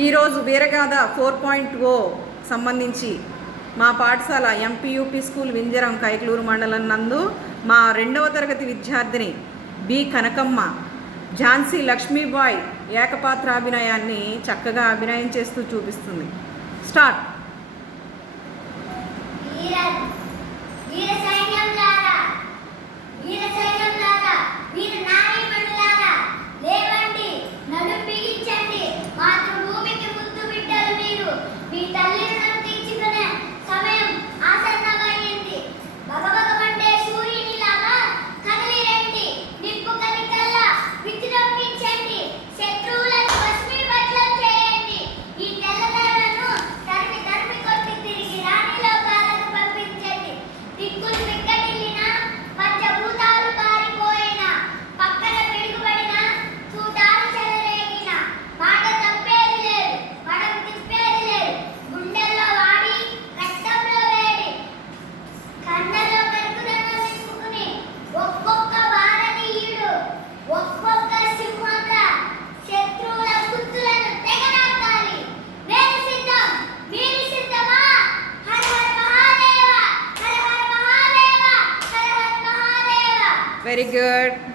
ఈరోజు వీరగాథ 4.0 సంబంధించి మా పాఠశాల ఎంపీయూపీ స్కూల్ వింజరం కైకలూరు మండలం నందు మా 2వ తరగతి విద్యార్థిని బి కనకమ్మ ఝాన్సీ లక్ష్మీబాయ్ ఏకపాత్రాభినయాన్ని చక్కగా అభినయం చేస్తూ చూపిస్తుంది. స్టార్ట్. Very good.